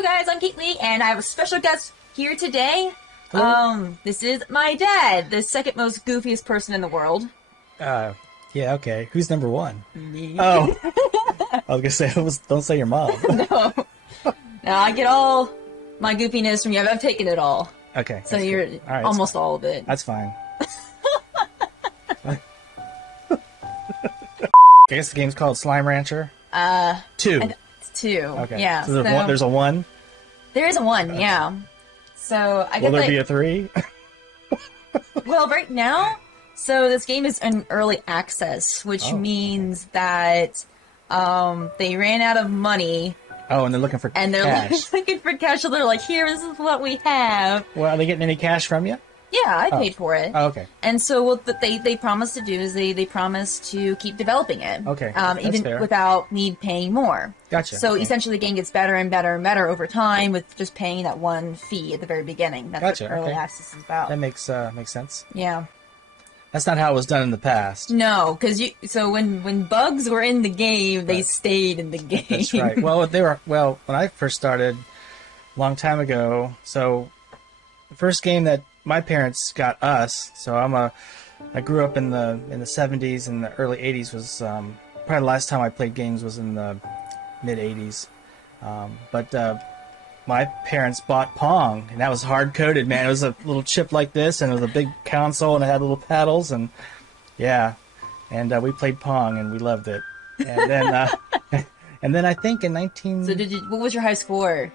Hello guys, I'm Kate Lee, and I have a special guest here today. Hello? This is my dad, the second most goofiest person in the world. Yeah, okay. Who's number one? Me. Oh, I was gonna say, don't say your mom. No. Now, I get all my goofiness from you. I've taken it all. Okay. So that's you're good. All right, almost fine. all of it. That's fine. I guess the game's called Slime Rancher. 2. It's 2. Okay. Yeah. So there's a 1. There is a 1, yeah. So I Will guess there be a 3? Well, right now, so this game is in early access, which means that they ran out of money. Oh, and they're looking for And they're cash. looking for cash, so they're like, here, this is what we have. Well, are they getting any cash from you? Yeah, I paid for it. Oh, okay. And so what they promised to do is they promised to keep developing it. Okay, that's even fair. without me paying more. Gotcha. So okay. essentially the game gets better and better and better over time with just paying that one fee at the very beginning. That's Gotcha, what early okay. access is about. That makes sense. Yeah. That's not how it was done in the past. No, because when bugs were in the game, they stayed in the game. That's right. Well, when I first started a long time ago, so the first game that my parents got us, so I grew up in the 70s and the early 80s was probably the last time I played games was in the mid 80s. But my parents bought Pong, and that was hard coded, man. It was a little chip like this, and it was a big console, and it had little paddles, and yeah, and we played Pong, and we loved it. And then and then I think in 19. So what was your high score?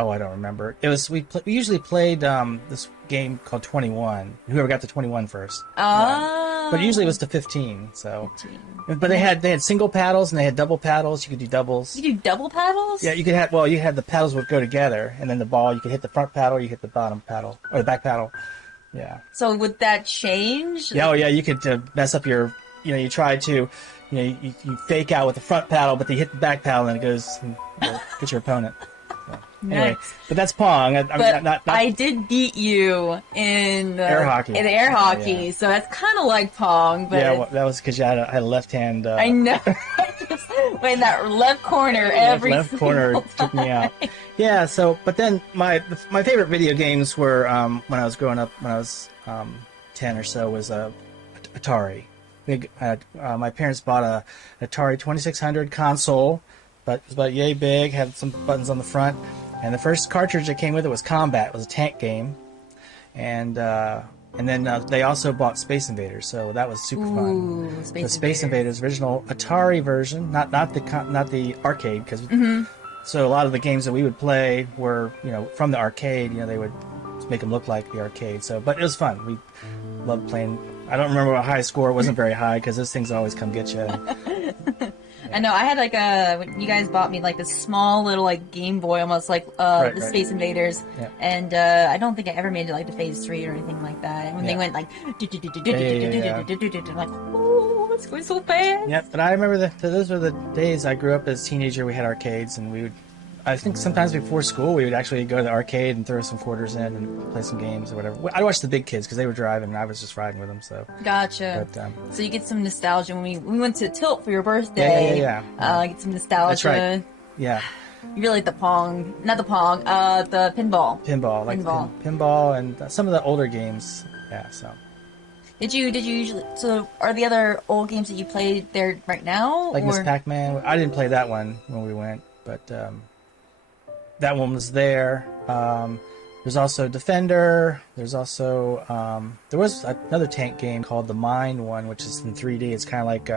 Oh, I don't remember. It was we usually played this game called 21. Whoever got to 21 first. Oh. But usually it was to 15. So, 15. but they had single paddles and they had double paddles. You could do doubles. You do double paddles? Yeah, you had the paddles would go together, and then the ball you could hit the front paddle, you hit the bottom paddle or the back paddle. Yeah. So would that change? Yeah, oh yeah, you could mess up your. You try to, you fake out with the front paddle, but you hit the back paddle and it goes and get your opponent. Anyway, Nice. but that's Pong. I did beat you in air hockey. In air hockey, Yeah. so that's kind of like Pong. But Yeah, well, that was because you had a left hand. I know. Just in that left corner every left corner single took me out. time. Yeah. So, but then my favorite video games were when I was growing up, when I was 10 or so, was Atari. My parents bought a Atari 2600 console, but it was about yay big, had some buttons on the front. And the first cartridge that came with it was Combat. It was a tank game, and then they also bought Space Invaders, so that was super fun. The Space Invaders original Atari version, not the arcade, because so a lot of the games that we would play were from the arcade. They would make them look like the arcade. So, but it was fun. We loved playing. I don't remember what high score. It wasn't very high because those things always come get you. I know. I had when you guys bought me this small little Game Boy, almost like the Right. Space Invaders, Yeah. and I don't think I ever made it to Phase 3 or anything like that. And when they went I'm like, oh, it's going so fast. Yeah, but I remember those were the days I grew up as a teenager. We had arcades, and we would. I think sometimes before school we would actually go to the arcade and throw some quarters in and play some games or whatever. I watched the big kids because they were driving and I was just riding with them. So Gotcha. But, so you get some nostalgia when we went to Tilt for your birthday. Yeah. Get some nostalgia. That's right. Yeah. You really like the Pong, not the Pong, the pinball. Pinball, and some of the older games. Yeah. So. Did you usually? So are the other old games that you played there right now? Like Miss Pac-Man. I didn't play that one when we went, but that one was there. There's also Defender. There's also there was another tank game called the Mine one, which is in 3D. It's kind of like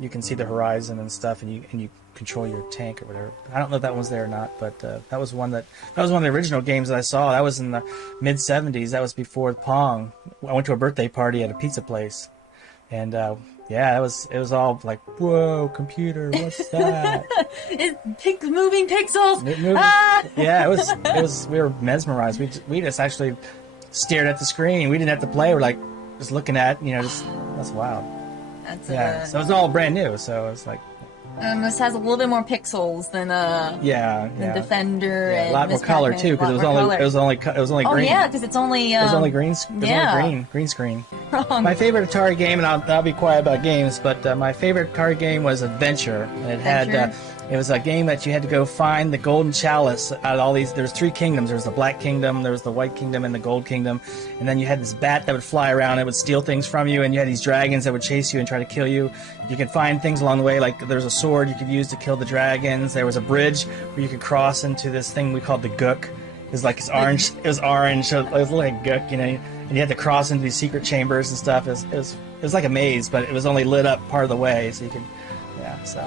you can see the horizon and stuff, and you control your tank or whatever. I don't know if that one's there or not, but that was one of the original games that I saw. That was in the mid 70s. That was before Pong. I went to a birthday party at a pizza place, and yeah, it was all like, whoa, computer, what's that? It's moving pixels. Yeah, it was. We were mesmerized. We just actually stared at the screen. We didn't have to play. We're like just looking at, that's wild. So it's all brand new. So it's like. This has a little bit more pixels than Defender, and a lot more color too, because it was only green. Oh yeah, because it's only it was only green. Green screen. My favorite Atari game, and I'll be quiet about games, but my favorite Atari game was Adventure, and it had It was a game that you had to go find the golden chalice out of all these. There's 3 kingdoms. There was the Black Kingdom, there was the White Kingdom, and the Gold Kingdom. And then you had this bat that would fly around. It would steal things from you, and you had these dragons that would chase you and try to kill you. You could find things along the way, like there's a sword you could use to kill the dragons. There was a bridge where you could cross into this thing we called the gook. It was like this orange. It was orange. So it was like a gook, you know. And you had to cross into these secret chambers and stuff. It was like a maze, but it was only lit up part of the way, so you could. Yeah. So.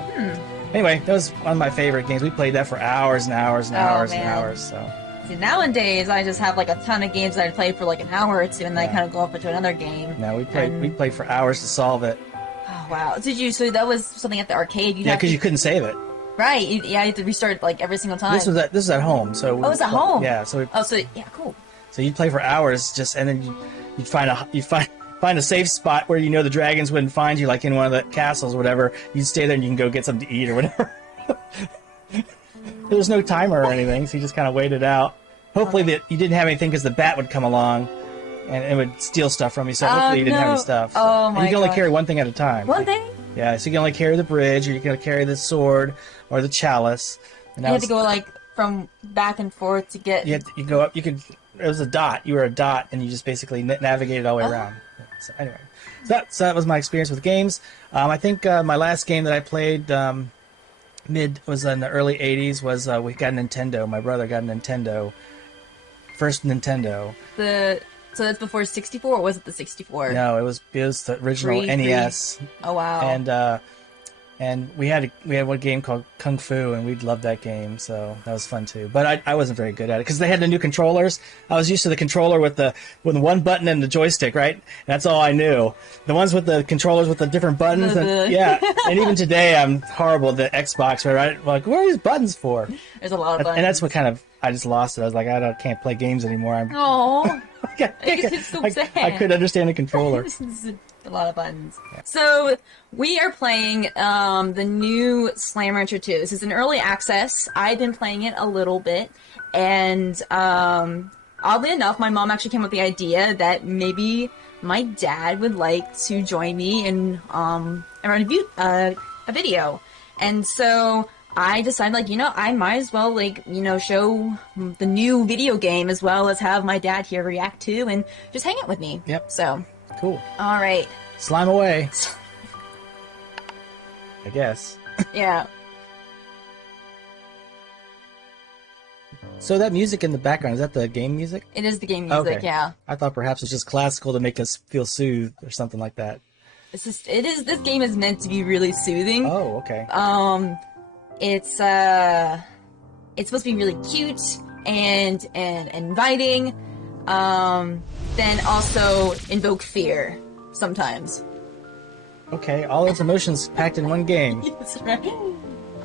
Anyway, that was one of my favorite games. We played that for hours and hours and hours and hours. So. See, nowadays I just have like a ton of games that I play for like an hour or two, and then I kind of go off into another game. No, we played for hours to solve it. Oh wow! Did you? So that was something at the arcade. Yeah, because you couldn't save it. Right. You had to restart like every single time. This was at home. So. Oh, it was at home. Yeah. So. Yeah, cool. So you'd play for hours, and then you'd find a safe spot where you know the dragons wouldn't find you, like in one of the castles or whatever. You'd stay there and you can go get something to eat or whatever. There was no timer or anything, so you just kind of waited out. Hopefully that you didn't have anything because the bat would come along and it would steal stuff from you. So hopefully you didn't have any stuff. Oh my! And you can only carry one thing at a time. One thing? Yeah, so you can only carry the bridge, or you can carry the sword or the chalice. And you had to go like from back and forth to get. You go up. You could. It was a dot. You were a dot, and you just basically navigated all the way around. So anyway, so that was my experience with games. I think my last game that I played was in the early '80s. Was we got a Nintendo. My brother got a Nintendo. First Nintendo. So that's before 64, or was it the 64? No, it was the original NES. Oh wow! And we had one game called Kung Fu, and we loved that game, so that was fun too. But I wasn't very good at it because they had the new controllers. I was used to the controller with the one button and the joystick, right? That's all I knew. The ones with the controllers with the different buttons, yeah. And even today, I'm horrible at the Xbox, right? Like, what are these buttons for? There's a lot of buttons, and that's what kind of I just lost it. I was like, I can't play games anymore. Oh, it's so sad. I couldn't understand the controller. A lot of buttons. Yeah. So we are playing the new Slime Rancher 2. This is an early access. I've been playing it a little bit, and oddly enough, my mom actually came up with the idea that maybe my dad would like to join me in a video, and so I decided, like, I might as well, show the new video game as well as have my dad here react to and just hang out with me. Yep. So. Cool. All right. Slime away. I guess. Yeah. So that music in the background, is that the game music? It is the game music, okay. Yeah. I thought perhaps it's just classical to make us feel soothed or something like that. This game is meant to be really soothing. Oh, okay. It's supposed to be really cute and inviting. Then also invoke fear sometimes. Okay, all those emotions packed in one game. That's right.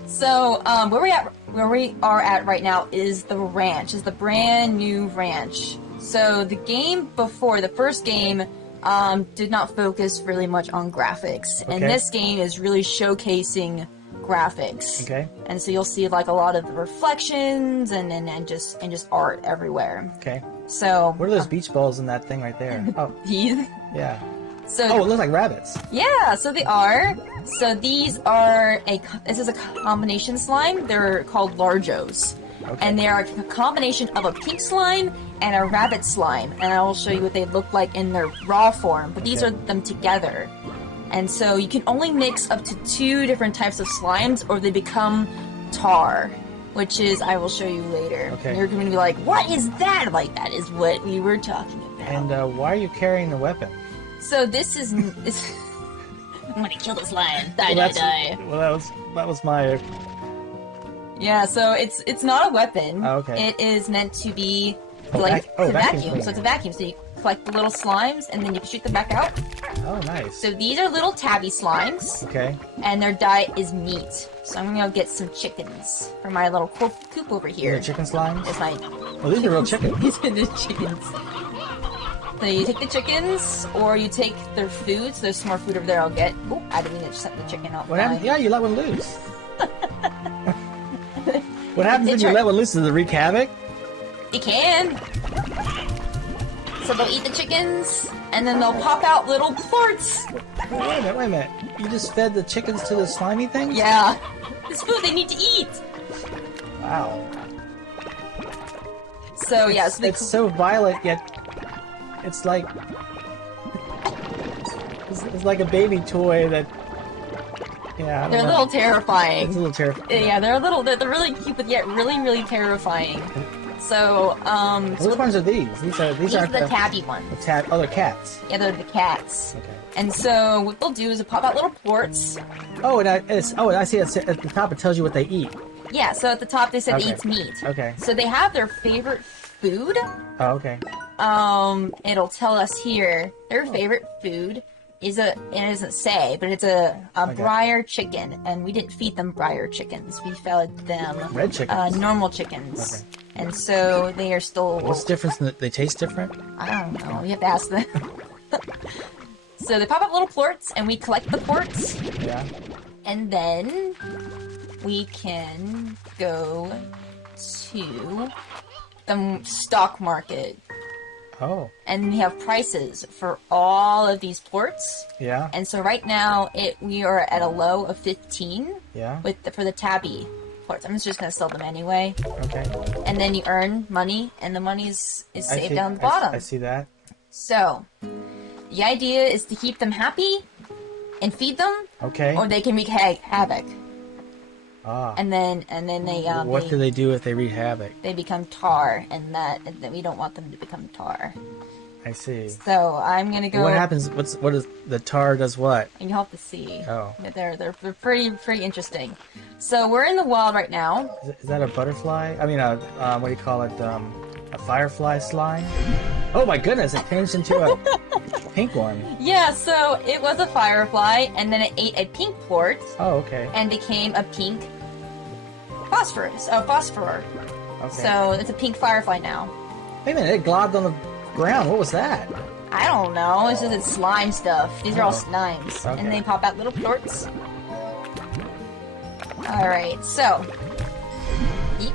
So, where we are at right now is the ranch. Is the brand new ranch. So the game before, the first game, did not focus really much on graphics, and this game is really showcasing graphics. Okay. And so you'll see like a lot of reflections and just art everywhere. Okay. So what are those beach balls in that thing right there? Oh. These? Yeah. So it looks like rabbits. Yeah, so they are. So this is a combination slime. They're called Largos. Okay. And they are a combination of a pink slime and a rabbit slime. And I will show you what they look like in their raw form. But these are them together. And so you can only mix up to 2 different types of slimes or they become tar, which is, I will show you later. Okay. You're going to be like, what is that? I'm like, that is what we were talking about. And why are you carrying the weapon? So this is... I'm going to kill the slime. Die. Well, that was my... Yeah, so it's not a weapon. Oh, okay. It is meant to be vacuum. So it's a vacuum. So you collect the little slimes and then you can shoot them back out. Oh, nice. So these are little tabby slimes. Okay. And their diet is meat. So I'm gonna go get some chickens for my little coop over here. These are chicken slimes? It's my... Oh, these are real chickens. These are the chickens. So you take the chickens, or you take their food. So there's some more food over there I'll get. Oh, I didn't mean to set the chicken out. What happens? Yeah, you let one loose. What happens if you let one loose? Does it wreak havoc? It can. So they'll eat the chickens, and then they'll pop out little plorts. Wait a minute. You just fed the chickens to the slimy thing? Yeah. This food they need to eat. Wow. So yeah, so it's so violent yet it's like it's like a baby toy that yeah. I don't they're know. a little terrifying. It's a little terrifying. Yeah, they're really cute, but yet really terrifying. So Which ones are these? These are these are the tabby ones. Oh, they're cats. Yeah, they're the cats. Okay. And so what they'll do is they'll pop out little ports. Oh, and I see it at the top. It tells you what they eat. Yeah, so at the top they said Okay. it eats meat. Okay. So they have their favorite food. Oh, okay. It'll tell us here their favorite food is it doesn't say, but it's a briar chicken, and we didn't feed them briar chickens. We fed them Red chickens. normal chickens. Okay. And so they are still. What's the difference? They taste different? I don't know. You have to ask them. So they pop up little plorts, and we collect the plorts, Yeah. and then we can go to the stock market, Oh. and we have prices for all of these plorts. Yeah. And so right now we are at a low of 15 Yeah. for the tabby plorts. I'm just gonna sell them anyway. Okay. And then you earn money, and the money is saved down the I bottom. see that. So the idea is to keep them happy and feed them, Okay. or they can wreak havoc. Ah. And then they What do they do if they wreak havoc? they become tar, and that we don't want them to become tar. I see. So I'm gonna go. What happens? What is the tar does what? And you'll have to see. Oh. They're pretty interesting. So we're in the wild right now. Is that a butterfly? I mean, what do you call it? A firefly slime? Oh my goodness! It changed into a pink one. Yeah, so it was a firefly, and then it ate a pink plort Oh, okay. and became a pink phosphor. Okay. So it's a pink firefly now. Wait a minute! It globbed on the ground. What was that? I don't know. It's just it's slime stuff. These are all Oh. slimes, Okay. and they pop out little plorts. All right, so. Yeep.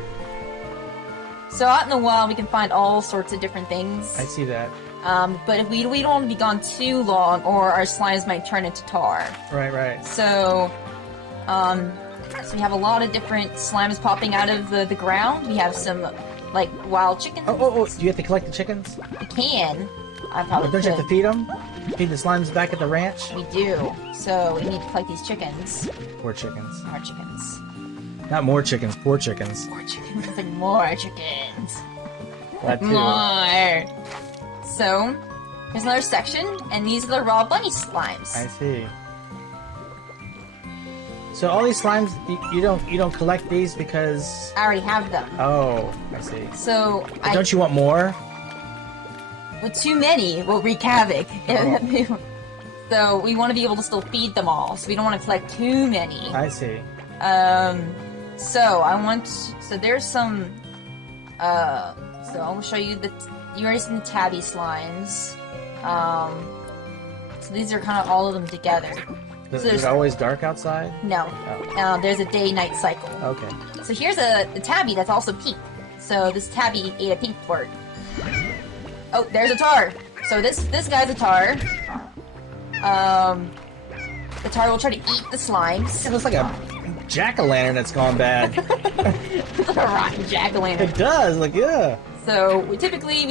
So out in the wild, we can find all sorts of different things. I see that. But if we don't want to be gone too long, or our slimes might turn into tar. Right. So, so we have a lot of different slimes popping out of the ground. We have some, like, wild chickens. Oh! Do you have to collect the chickens? We can. I Or probably don't you have to could. feed them? Feed the slimes back at the ranch? We do. So we need to collect these chickens. Poor chickens. More chickens. Not more chickens. Poor chickens. More chickens. And more chickens. That too. More. So, here's another section, and these are the raw bunny slimes. I see. So all these slimes, you don't collect these because. I already have them. Oh, I see. So, Don't you want more? with too many, will wreak havoc. So we want to be able to still feed them all. So we don't want to collect too many. I see. So there's some. So I'll show you you already seen the tabby slimes. So these are kind of all of them together. Is there's- it always dark outside? No, Oh. there's a day-night cycle. Okay. So here's the tabby that's also pink. So this tabby ate a pink plort. Oh, there's a tar. So this guy's a tar. The tar will try to eat the slimes. It looks like a jack-o'-lantern that's gone bad. It's like a rotten jack-o'-lantern. It does. Like, yeah. So we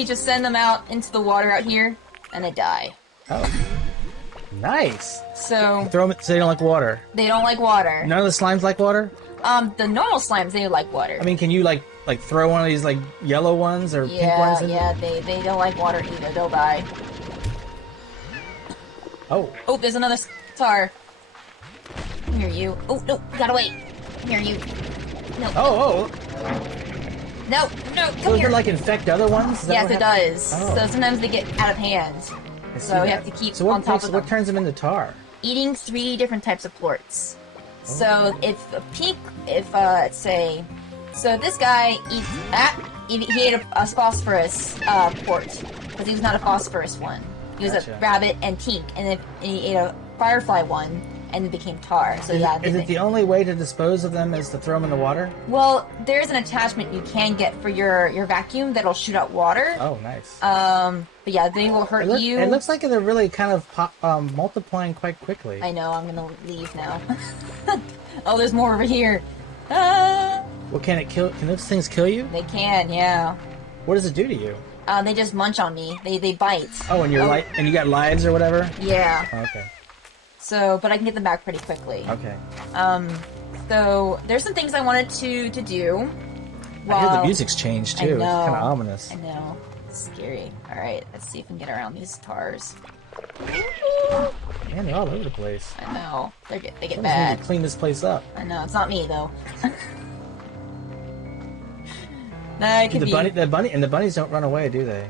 just send them out into the water out here, and they die. Oh. Nice. So Throw them so they don't like water. they don't like water. None of the slimes like water? The normal slimes, they like water. I mean, can you like throw one of these like yellow ones or pink ones in? yeah, they don't like water either. They'll die. Oh. Oh, there's another tar. Come here, you. Oh, no, got away. Come here, you. No, Oh. no, So come does here. it like infect other ones? Is that Yes, what it happens? does. Oh. So sometimes they get out of hand. I see So we that. have to keep So what on top of what them. turns them into tar? Eating 3 different types of plorts. Oh. So let's say, so this guy eats he ate a phosphorus plort, because he was not a phosphorus one. He was Gotcha. a rabbit and pink, and then he ate a firefly one, and it became tar. So yeah. Is it the only way to dispose of them is to throw them in the water? Well, there's an attachment you can get for your vacuum that'll shoot out water. Oh, nice. But yeah, they will hurt you. It looks like they're really kind of multiplying quite quickly. I know, I'm gonna leave now. Oh, there's more over here. Ah! What can it kill? Can those things kill you? They can, yeah. What does it do to you? They just munch on me. They bite. Oh, and and you got lives or whatever? Yeah. Oh, okay. So, but I can get them back pretty quickly. Okay. So there's some things I wanted to do. I hear the music's changed too. I know. It's kind of ominous. I know. It's scary. All right, let's see if we can get around these tars. Man, they're all over the place. I know. They get Someone's bad. need to clean this place up. I know. It's not me though. That could be. The bunnies don't run away, do they?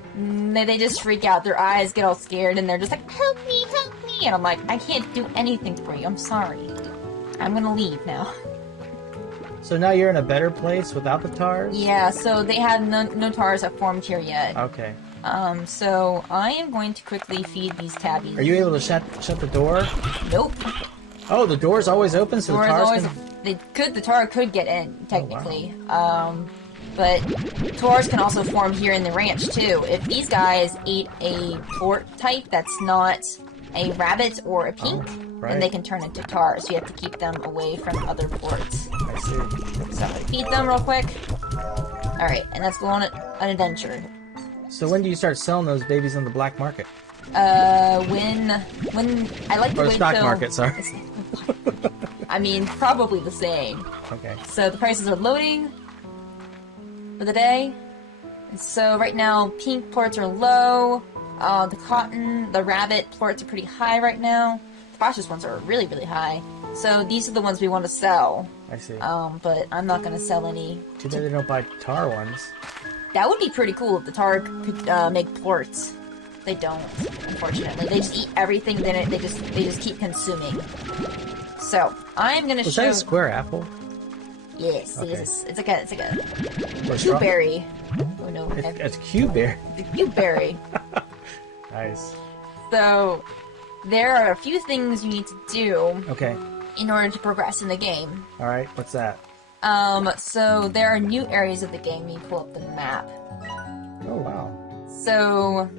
They just freak out. Their eyes get all scared, and they're just like, "Help me, help me!" And I'm like, "I can't do anything for you. I'm sorry. I'm gonna leave now." So now you're in a better place without the tars? Yeah. So they have no tars have formed here yet. Okay. So I am going to quickly feed these tabbies. Are you able to shut the door? Nope. Oh, the door's always open, so the tars can... The tar could get in, technically. Oh, wow. But tars can also form here in the ranch, too. If these guys ate a plort type that's not a rabbit or a pink, then they can turn into tars. So you have to keep them away from other plorts. I see. So I'm gonna feed them real quick. Alright, and let's go on an adventure. So when do you start selling those babies on the black market? When I like to or wait stock till... market, sorry. I mean, probably the same. Okay. So the prices are loading for the day. And so right now, pink plorts are low. The cotton, the rabbit plorts are pretty high right now. The cautious ones are really, really high. So these are the ones we want to sell. I see. But I'm not going to sell any. Too bad they don't buy tar ones. That would be pretty cool if the tar could make plorts. They don't, unfortunately. They just eat everything. Then they just keep consuming. So I'm going to show. Was that a square apple? Yes, Okay. it's like a Or Q-berry. Oh no, it's Q-berry. the Q-berry. Nice. So there are a few things you need to do Okay. in order to progress in the game. All right. What's that? So there are new areas of the game when you pull up the map. Oh wow. So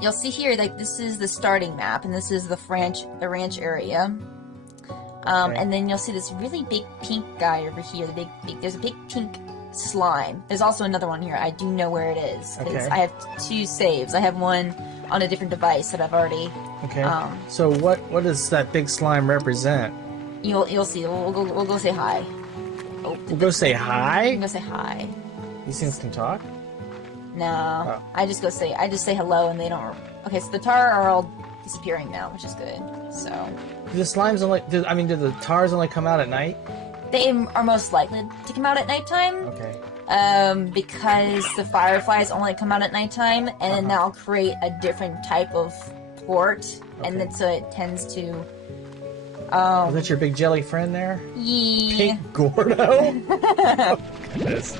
you'll see here, like, this is the starting map, and this is the ranch area. Okay. And then you'll see this really big pink guy over here. There's a big pink slime. There's also another one here. I do know where it is. 'Cause Okay. I have 2 saves. I have one on a different device that I've already. Okay. So what does that big slime represent? You'll see. We'll go say hi. Oh, We'll go say I'm hi. gonna say hi. These things can talk. No, Oh. I just say hello, and they don't. Okay, so the tar are all disappearing now, which is good. So Do the slimes only? Do the tars only come out at night? they are most likely to come out at nighttime. Okay. Because the fireflies only come out at nighttime, and then they'll create a different type of port, and then so it tends to. Is that your big jelly friend there? Yeah. Pink Gordo? Oh, goodness.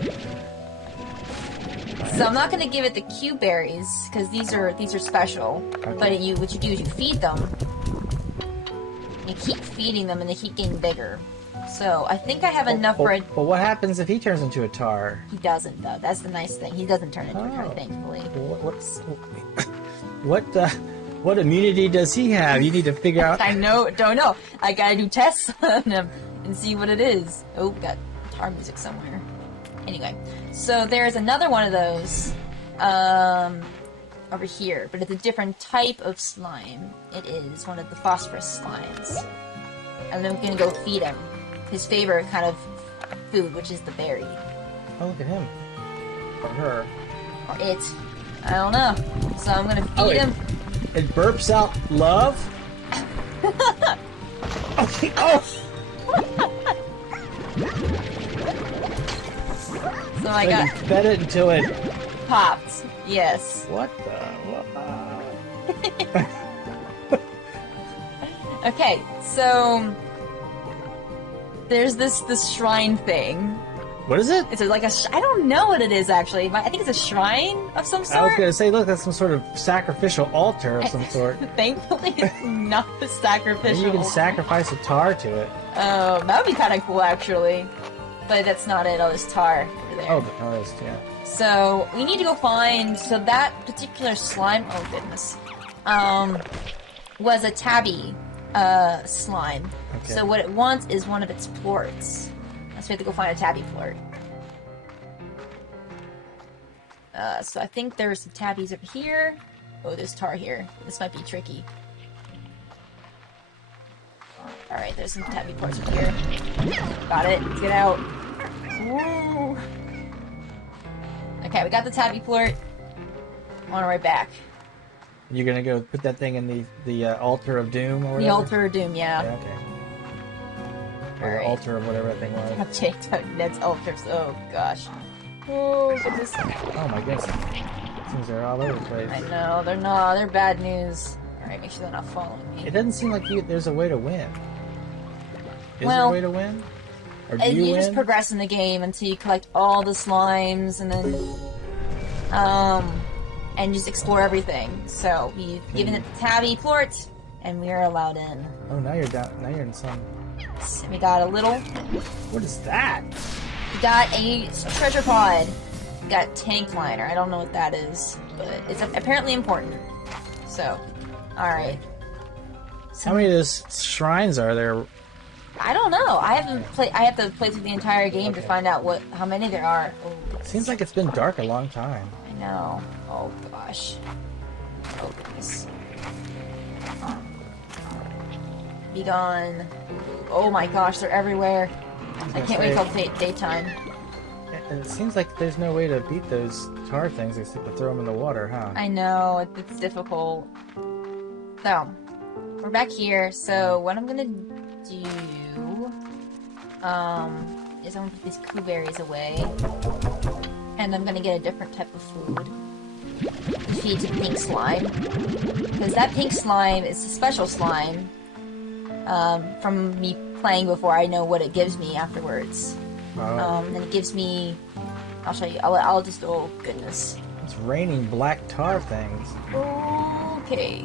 So I'm not gonna give it the Q berries because these are special. Okay. But what you do is you feed them. You keep feeding them, and they keep getting bigger. So I think I have enough for it. But what happens if he turns into a tar? He doesn't, though. That's the nice thing. He doesn't turn into a tar, Oh. thankfully. What immunity does he have? You need to figure out. Don't know. I gotta do tests on him and see what it is. Oh, got tar music somewhere. Anyway, so there's another one of those over here, but it's a different type of slime. It is one of the phosphorus slimes. And I'm gonna go feed him his favorite kind of food, which is the berry. Oh, look at him. Or her. Or it. I don't know. So I'm gonna feed him. It burps out love? Oh! So I So got you fed it until it... popped. Yes. What the... Okay, so there's this shrine thing. What is it? It's like I don't know what it is actually. I think it's a shrine of some I was sort. gonna say, look, that's some sort of sacrificial altar of some sort. Thankfully, it's not the sacrificial. Maybe you can sacrifice a tar to it. Oh, that would be kind of cool actually. But that's not it. Oh, there's tar over there. Oh, the forest, yeah. So we need to go find. So that particular slime. Oh goodness. Was a tabby. slime. Okay. So what it wants is one of its plorts. So we have to go find a tabby plort. So I think there's some tabbies over here. Oh, there's tar here. This might be tricky. Alright, there's some tabby plorts over here. Got it. Let's get out. Woo. Okay, we got the tabby plort. On our way back. You're gonna go put that thing in the altar of doom or whatever? The altar of doom, yeah. Yeah, okay. Or Alright. the altar of whatever that thing was. I've checked out Ned's altars. Oh gosh. Oh goodness. Oh my goodness. Seems they're all over the place. I know, they're not. They're bad news. Alright, make sure they're not following me. It doesn't seem like there's a way to win. Is there Well, a way to win? Or do You you just win? progress in the game until you collect all the slimes and then and just explore everything. So we've given it the tabby plort and we are allowed in. Oh, now you're down. Now you're in some. So we got a little. What is that? We got a treasure pod. We got tank liner. I don't know what that is, but it's apparently important. So, all right. So, How many of those shrines are there? I don't know. I haven't played. I have to play through the entire game to Okay. find out how many there are. Oh, Seems like it's been dark a long time. I know. Oh gosh. Oh goodness. Be gone. Oh my gosh, they're everywhere. I can't wait till daytime. It seems like there's no way to beat those tar things except to throw them in the water, huh? I know, it's difficult. So, we're back here, so what I'm gonna do, is I'm gonna put these cooberries away, and I'm gonna get a different type of food to feed to pink slime, because that pink slime is a special slime, from me playing before. I know what it gives me afterwards. And it gives me, I'll show you, I'll just, oh goodness. It's raining black tar things. Okay.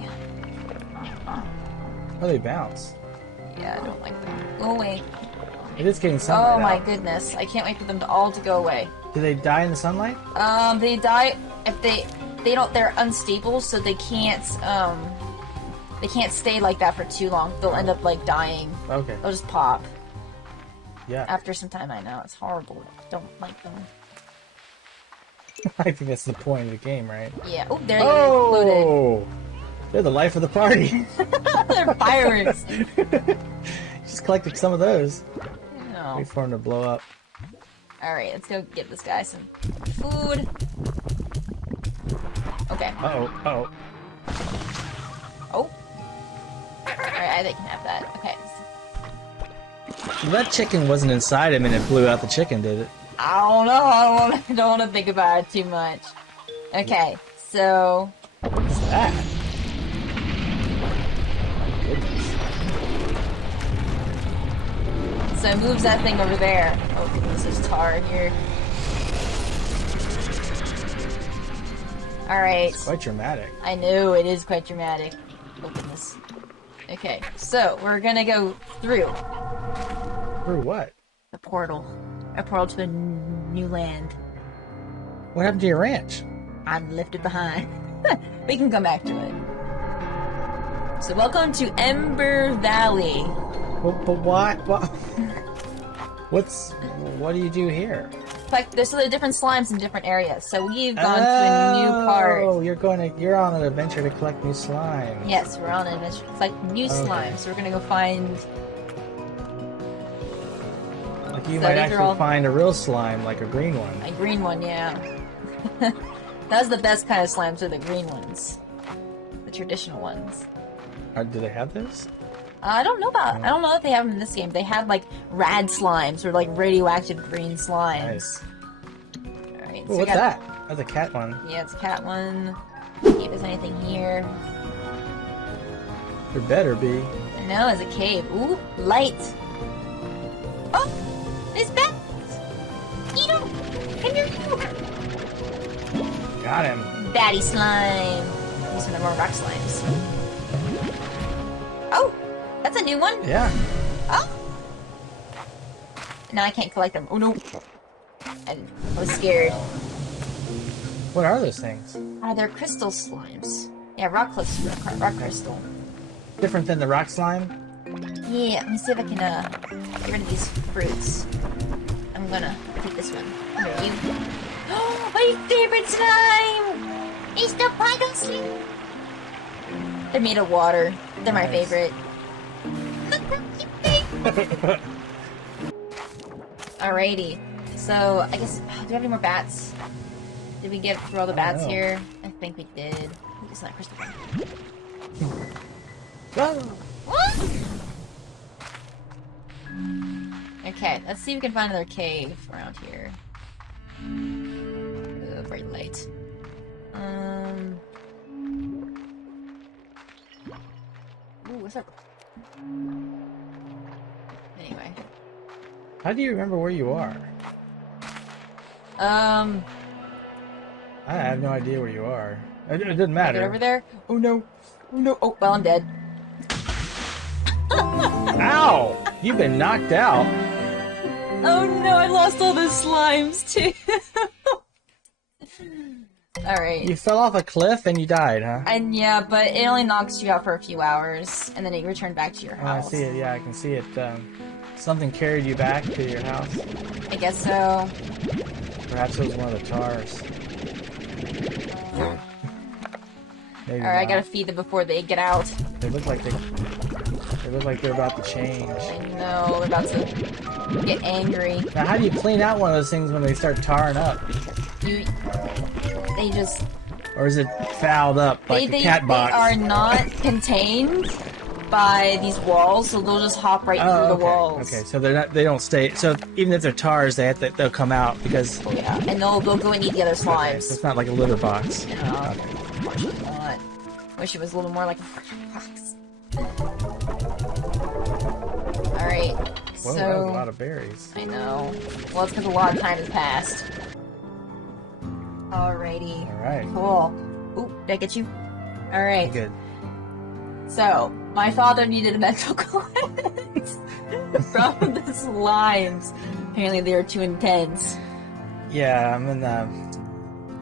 Oh, they bounce. Yeah, I don't like them. Go away. It is getting sunlight Oh my out. goodness. I can't wait for them to all to go away. Do they die in the sunlight? They die if they're unstable, so they can't stay like that for too long. They'll end up like dying. Okay. They'll just pop. Yeah. After some time, I know. It's horrible. Don't like them. I think that's the point of the game, right? Yeah. Oh, there you exploded. Oh! They're the life of the party. They're fireworks. Just collected some of those. No. Wait for them to blow up. Alright, let's go get this guy some food. Okay. Uh-oh. Uh-oh. Oh. Alright, they can have that. Okay. That chicken wasn't inside him and it blew out the chicken, did it? I don't know. I don't want to think about it too much. Okay, so What's that? Goodness. it moves that thing over there. Oh goodness, there's tar in here. Alright. It's quite dramatic. I know, it is quite dramatic. Oh goodness. Okay, so we're gonna go through Through what? the portal. A portal to a new land. What happened to your ranch? I'm lifted behind. We can come back to it. So welcome to Ember Valley. But why? What do you do here? Like, there's the different slimes in different areas. So we've gone to a new part. Oh, you're on an adventure to collect new slime. Yes, we're on an adventure to collect new slimes. So we're gonna go find. Like you So might these are actually all- find a real slime, like a green one. A green one, yeah. That's the best kind of slimes, are the green ones. The traditional ones. Do they have those? I don't know I don't know if they have them in this game. They have like rad slimes or like radioactive green slimes. Nice. Alright, Ooh, so we what's got, that? That's a cat one. Yeah, it's a cat one. See if there's anything here. There better be. No, it's a cave. Ooh, light. Oh, it's bats. Eat them. Come here, you. Got him. Batty slime. These are the more rock slimes. Oh, that's a new one. Yeah. Oh. Now I can't collect them. Oh no. I was scared. What are those things? They're crystal slimes. Yeah, rock crystal. different than the rock slime. Yeah, let me see if I can get rid of these fruits. I'm gonna take this one. Here, you. Oh, my favorite slime! It's the puddle slime! They're made of water. They're my favorite. Alrighty. So, I guess, do we have any more bats? Did we get through all the bats here? I think we did. We just not crystal. What? Okay, let's see if we can find another cave around here. Bright light. Ooh, what's up? Anyway. How do you remember where you are? I have no idea where you are. It doesn't matter. Get over there? Oh no. Oh no. Oh, well, I'm dead. Ow! You've been knocked out. Oh no, I lost all the slimes too. Alright. You fell off a cliff and you died, huh? And yeah, but it only knocks you out for a few hours, and then you return back to your Oh, I house. see it. Yeah, I can see it. Something carried you back to your house. I guess so. Perhaps it was one of the tars. Maybe Alright, I not. gotta feed them before they get out. They look like they're about to change. I know, they're about to get angry. Now, how do you clean out one of those things when they start tarring up? They just... Or is it fouled up like a cat box? They are not contained by these walls, so they'll just hop right through the walls. Okay, so they don't stay. So even if they're tars, they'll come out because. Oh, yeah, and they'll go and eat the other slimes. Okay, so it's not like a litter box. No, unfortunately not. Wish it was a little more like a freaking box. Alright, Whoa, that was a lot of berries. I know. Well, it's because a lot of time has passed. Alrighty. Alright. Cool. Ooh, did I get you? Alright. Good. So, my father needed a mental cleanse from the slimes. Apparently they are too intense. Yeah, I mean,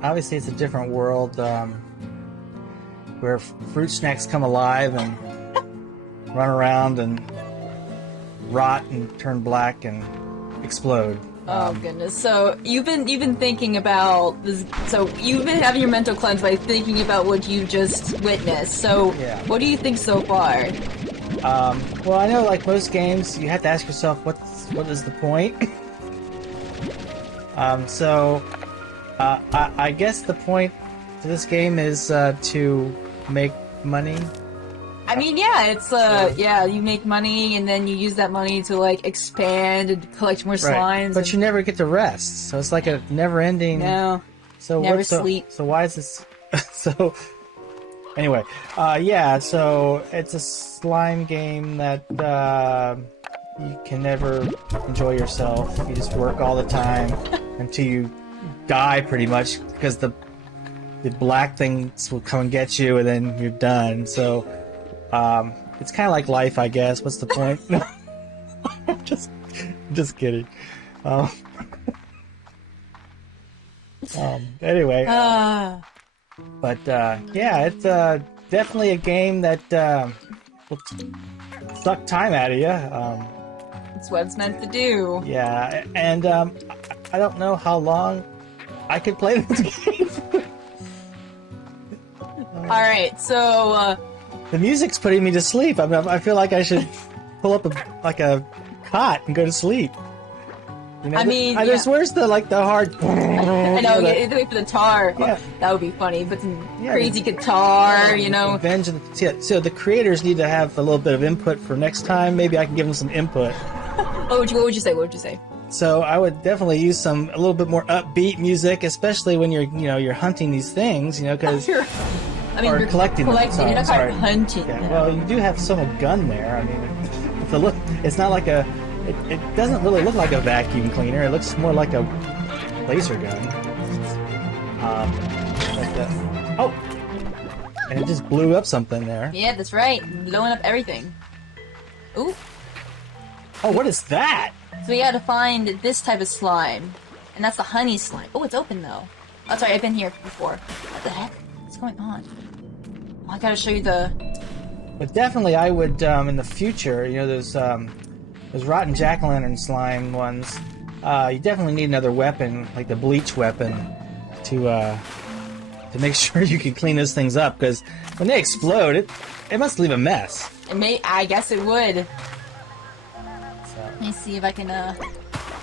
obviously it's a different world where fruit snacks come alive and run around and rot and turn black and explode. Oh goodness! So you've been thinking about this. So you've been having your mental cleanse by thinking about what you just witnessed. So Yeah. what do you think so far? Well, I know, like most games, you have to ask yourself, what is the point? I guess the point to this game is to make money. I mean, yeah, it's yeah, you make money and then you use that money to like expand and collect more slimes. But you never get to rest, so it's like a never-ending. No. So never sleep. So why is this? So anyway, yeah. So it's a slime game that you can never enjoy yourself. You just work all the time until you die, pretty much, because the black things will come and get you, and then you're done. So. It's kind of like life, I guess. What's the point? just kidding. Anyway, but yeah, it's definitely a game that will suck time out of you. It's what it's meant to do. Yeah, and I don't know how long I could play this game. All right, so. The music's putting me to sleep. I mean, I feel like I should pull up a cot and go to sleep. You know, I mean, where's the hard? I know, wait for the tar. Yeah. That would be funny. But some crazy guitar, you know. Revenge of the, so the creators need to have a little bit of input for next time. Maybe I can give them some input. What would you say? What would you say? So I would definitely use a little bit more upbeat music, especially when you're hunting these things, because. You're collecting them. You're not quite hunting. Yeah, them. well, you do have some gun there. I mean, it's not like it doesn't really look like a vacuum cleaner. It looks more like a laser gun. And it just blew up something there. Yeah, that's right. Blowing up everything. Ooh. Oh, what is that? So we gotta find this type of slime. And that's the honey slime. Oh, it's open though. Oh, sorry, I've been here before. What the heck? What's going on? Oh, I gotta show you the But definitely, I would in the future. You know, those rotten jack-o'-lantern slime ones. You definitely need another weapon, like the bleach weapon, to make sure you can clean those things up. Because when they explode, it must leave a mess. I guess it would. So. Let me see if I can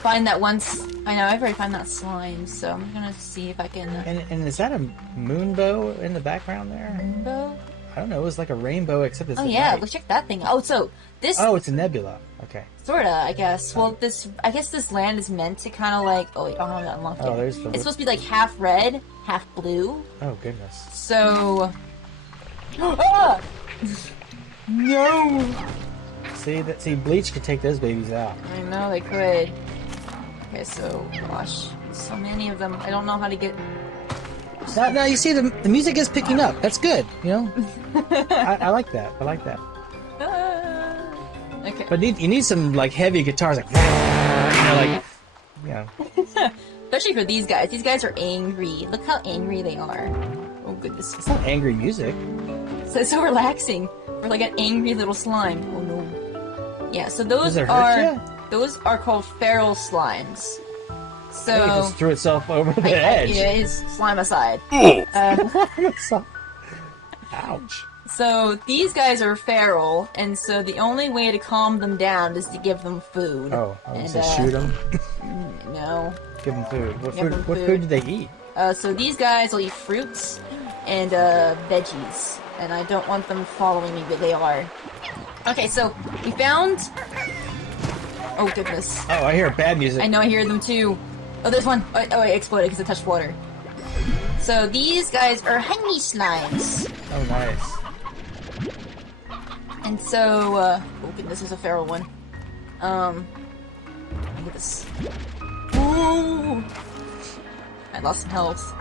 find that once. I know I've already found that slime, so I'm gonna see if I can. And is that a moonbow in the background there? Moonbow? I don't know. It was like a rainbow, except it's. Oh at yeah, night. let's check that thing. Oh, so this. Oh, it's a nebula. Okay. Sorta, I guess. Well, I guess this land is meant to kind of like. Oh, wait, I haven't unlocked it. Oh, there's the. It's supposed to be like half red, half blue. Oh goodness. So. Ah! No. See, bleach could take those babies out. I know they could. Okay, so gosh, so many of them. I don't know how to get. Now you see the music is picking up. That's good. You know. I like that. I like that. Okay. But you need some like heavy guitars, like you know, like yeah. Especially for these guys. These guys are angry. Look how angry they are. Oh goodness. It's not angry music. So it's so relaxing. We're like an angry little slime. Oh no. Yeah. So those Does it hurt those are called feral slimes. So It just threw itself over the edge. Yeah, it's slime aside. Ouch. So these guys are feral, and so the only way to calm them down is to give them food. Oh, I and, was gonna shoot them. No. Give them food. What Give food? them What food. food did they eat? So these guys will eat fruits and veggies, and I don't want them following me, but they are. Okay, so we found. Oh goodness! Oh, I hear bad music. I know I hear them too. Oh, there's one. Oh, it exploded because it touched water. So these guys are honey slimes. Oh, nice. And so, oh goodness, there's a feral one. Look at this. Ooh! I lost some health.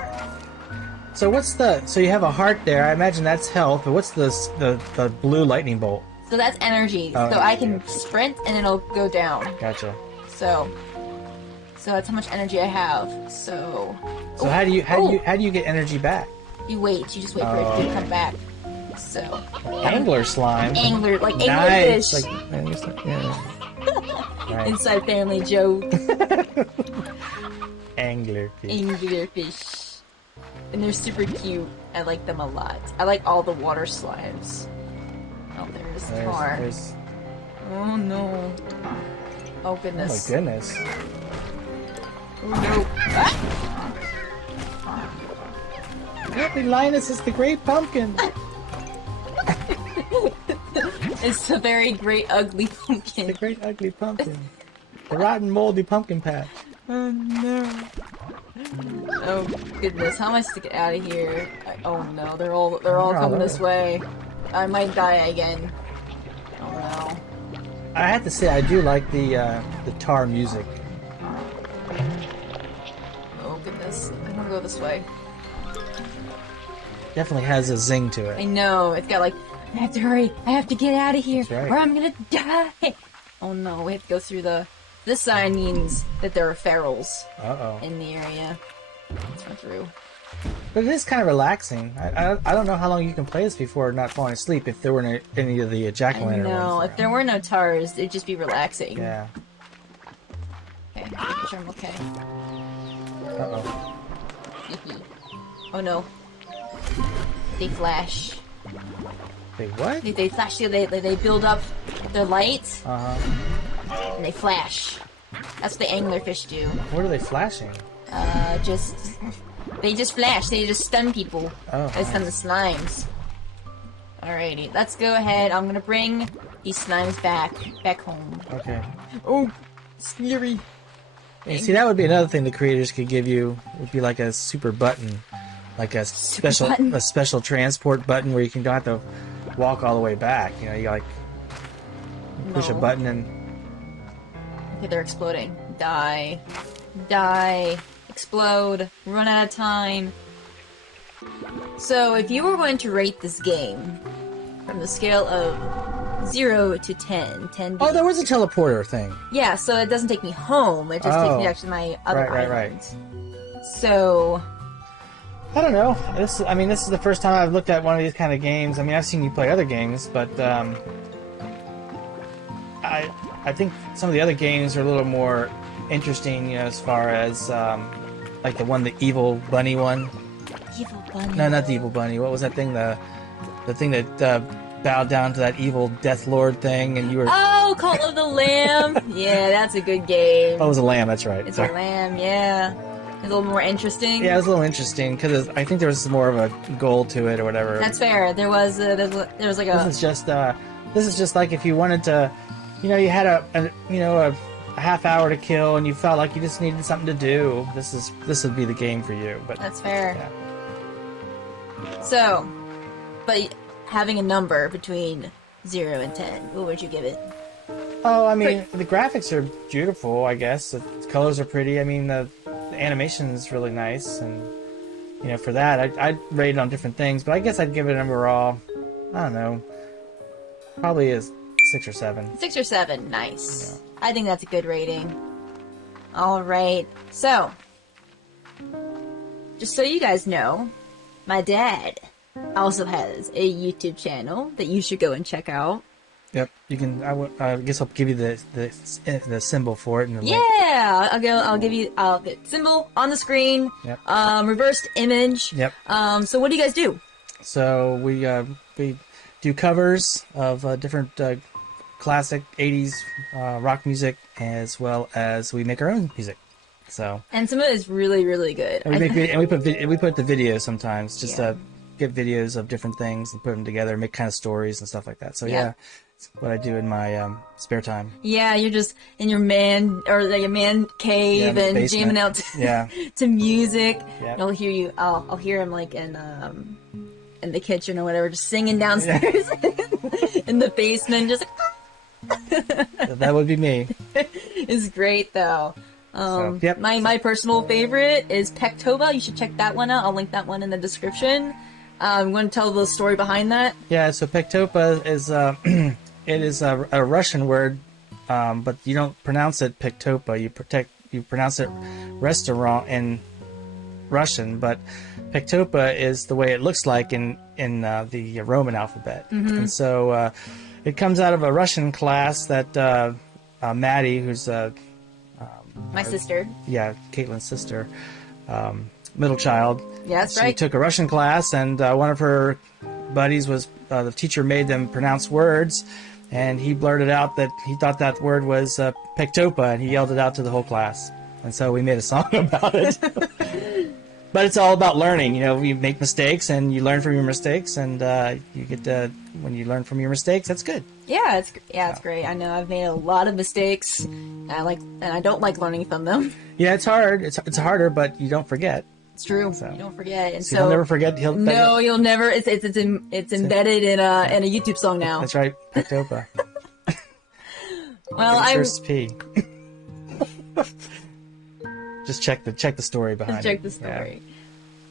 So so you have a heart there. I imagine that's health. But what's the blue lightning bolt? So that's energy. Oh, so I can sprint and it'll go down. Gotcha. So that's how much energy I have. So how do you get energy back? you wait. You just wait for it to come back. So Angler slime. angler Nice. anglerfish. Nice. Inside family joke. Anglerfish. Anglerfish. And they're super cute. I like them a lot. I like all the water slimes. Oh, there's the car. Oh no. Oh Oh goodness. my goodness. Oh no. Ah! Look, Linus is the great pumpkin. It's a very great ugly pumpkin. The great ugly pumpkin. The rotten moldy pumpkin patch. Oh no. Oh goodness, how am I supposed to get out of here? Oh no, they're all coming this way. I might die again. Oh no. I have to say, I do like the tar music. Oh goodness, I want to go this way. Definitely has a zing to I it. know, it's got like, I have to hurry, I have to get out of here, That's right. or I'm gonna die! Oh no, we have to go through this sign means that there are ferals Uh-oh. in the area. Let's run through. But it is kind of relaxing. I don't know how long you can play this before not falling asleep if there weren't any of the I jack-o'-lantern know, ones. if there were no tars, it'd just be relaxing. Yeah. Okay, make sure I'm okay. Uh-oh. Oh no. They flash. Wait, what? They flash, they build up their light, Uh-huh. and they flash. That's what the anglerfish do. What are they flashing? They just flash, they just stun people. Oh, They stun the slimes. Alrighty, let's go ahead. I'm gonna bring these slimes back home. Okay. Oh, scary. And see, that would be another thing the creators could give you. Would be like a super button. Like a special transport button where you don't have to walk all the way back. You know, you like push a button and Okay, they're exploding. Die. Explode. Run out of time. So, if you were going to rate this game from the scale of 0 to 10, 10 being... Oh, there was a teleporter thing. Yeah, so it doesn't take me home, it just takes me back to my other Right. island. So... I don't know. I mean, this is the first time I've looked at one of these kind of games. I mean, I've seen you play other games, but I think some of the other games are a little more interesting, you know, as far as like the Evil Bunny one. Evil Bunny. No, not the Evil Bunny. What was that thing? The thing that bowed down to that evil Death Lord thing, and you were. Oh, Cult of the Lamb. Yeah, that's a good game. Oh, it was a lamb. That's right. It's a lamb. Yeah. It's a little more interesting. Yeah, it was a little interesting because I think there was more of a goal to it or whatever. That's fair. There was like a. This is just like if you wanted to, you know, you had a half hour to kill and you felt like you just needed something to do. This would be the game for you. But that's fair. Yeah. So, but having a number between 0 and 10, what would you give it? Oh, I mean, the graphics are beautiful. I guess the colors are pretty. I mean, the animation is really nice, and you know, for that, I'd rate it on different things. But I guess I'd give it overall, I don't know, probably a 6 or 7. 6 or 7, nice. Yeah. I think that's a good rating. All right, so just so you guys know, my dad also has a YouTube channel that you should go and check out. Yep, you can. I guess I'll give you the symbol for it. And the yeah, link. I'll give you the symbol on the screen. Yep. Reversed image. Yep. So what do you guys do? So we do covers of different classic '80s rock music, as well as we make our own music. So. And some of it is really, really good. And we put the videos sometimes just to get videos of different things and put them together, make kind of stories and stuff like that. So yeah. It's what I do in my spare time. Yeah, you're just in your man cave and jamming out to music. Yeah. I'll hear him like in the kitchen or whatever, just singing downstairs in the basement, just like, that would be me. It's great though. My personal favorite is Pectoba. You should check that one out. I'll link that one in the description. I'm going to tell the story behind that. Yeah, so Pectopa is it is a Russian word, but you don't pronounce it Pectopa. You pronounce it restaurant in Russian, but Pectopa is the way it looks like in the Roman alphabet. Mm-hmm. And so it comes out of a Russian class that Maddie, who's my sister. Yeah, Caitlin's sister. Middle child. Yeah, that's right. She took a Russian class, and one of her buddies was the teacher made them pronounce words, and he blurted out that he thought that word was Pectopa, and he yelled it out to the whole class. And so we made a song about it. But it's all about learning. You know, you make mistakes, and you learn from your mistakes, and you get to, when you learn from your mistakes, that's good. Yeah, it's great. I know I've made a lot of mistakes, and I don't like learning from them. Yeah, it's hard. It's harder, but you don't forget. It's true. So. You don't forget, and so he'll never forget. You'll never. It's embedded in a YouTube song now. That's right, Pectopa. Well, first P. Just check the story behind it. Check the story.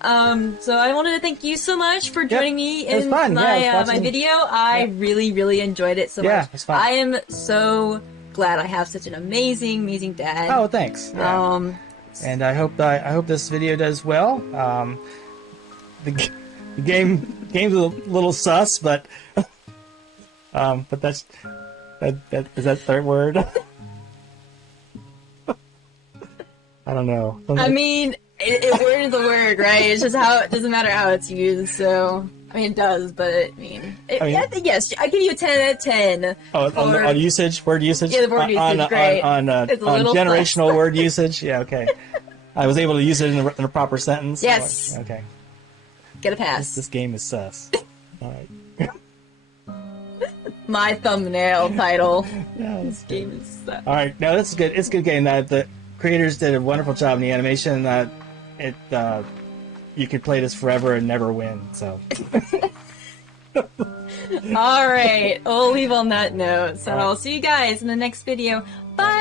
Yeah. So I wanted to thank you so much for joining me in my video. I really, really enjoyed it so much. Yeah, it's fun. I am so glad I have such an amazing dad. Oh, thanks. Yeah. And I hope this video does well. The game's a little sus, but that's is that third word? I don't know. I mean, word is a word, right? It's just it doesn't matter how it's used. So, I mean, it does, but I think yes, I give you a 10 out of 10. Oh, on usage, word usage? Yeah, the word usage, great. On generational word usage? Yeah, okay. I was able to use it in a proper sentence? Yes. Okay. Get a pass. This game is sus. All right. My thumbnail title. Yeah, this game is sus. All right, no, this is good. It's a good game. The creators did a wonderful job in the animation. You could play this forever and never win. So. All right, we'll leave on that note. So I'll see you guys in the next video. Bye.